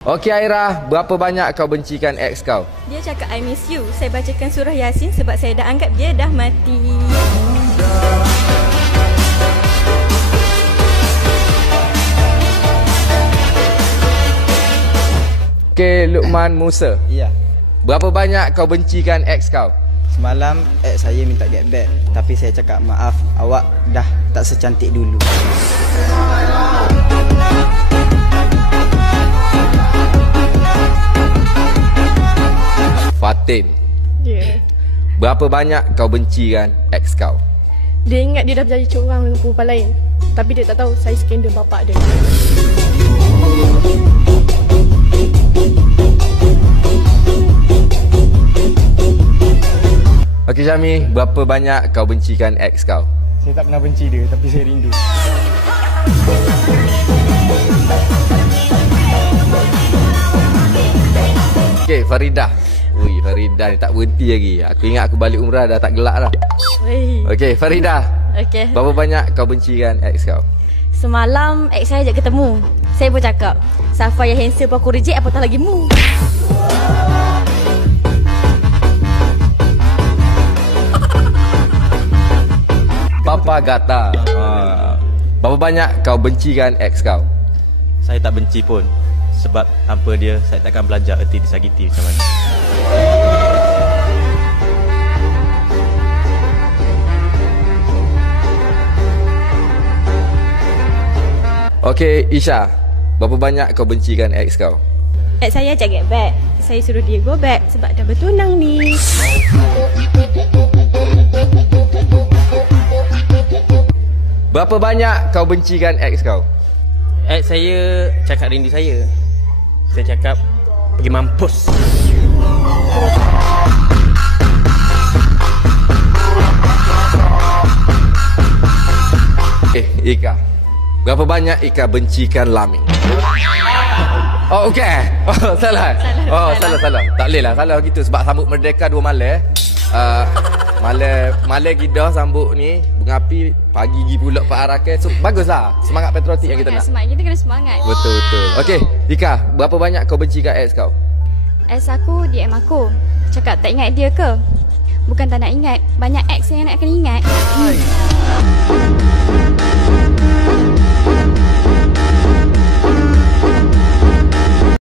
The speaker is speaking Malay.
Okey Aira, berapa banyak kau bencikan ex kau? Dia cakap I miss you. Saya bacakan surah Yasin sebab saya dah anggap dia dah mati. Okey Luqman Musa. Ya. Berapa banyak kau bencikan ex kau? Semalam ex saya minta get back, tapi saya cakap maaf, awak dah tak secantik dulu. Fatin. Ya. Berapa banyak kau bencikan ex kau? Dia ingat dia dah berjaya curang dengan perempuan lain. Tapi dia tak tahu saya skandal bapak dia. Okey Syami, berapa banyak kau bencikan ex kau? Saya tak pernah benci dia, tapi saya rindu. Okey Faridah. Ui, Faridah ni tak berhenti lagi. Aku ingat aku balik umrah dah tak gelak dah. Okey Faridah. Okey. Berapa banyak kau bencikan ex kau? Semalam ex saya ajak ketemu. Saya pun cakap, Safa yang handsome pun aku reject, apatah lagi mu. Papa Gata. Berapa banyak kau bencikan ex kau? Saya tak benci pun. Sebab tanpa dia, saya takkan belajar erti disakiti macam mana. Okey Isha, berapa banyak kau bencikan ex kau? Ex saya ajak get back. Saya suruh dia go back sebab dah bertunang ni. Berapa banyak kau bencikan ex kau? Ex saya cakap rindu saya. Saya cakap pergi mampus. Ika. Berapa banyak Ika bencikan Lami? Oh okey. Oh salah. Salah. Tak boleh lah salah gitu sebab sambut Merdeka 2 malam. Malam kita sambut ni bunga api, pagi pergi pulak Pak Arakan. So baguslah. Semangat patriotik yang kita nak. Semangat kita kena semangat. Betul. Okey, Ika, berapa banyak kau bencikan ex kau? Ex aku DM aku. Cakap tak ingat dia ke? Bukan tak nak ingat, banyak ex yang nak kena ingat.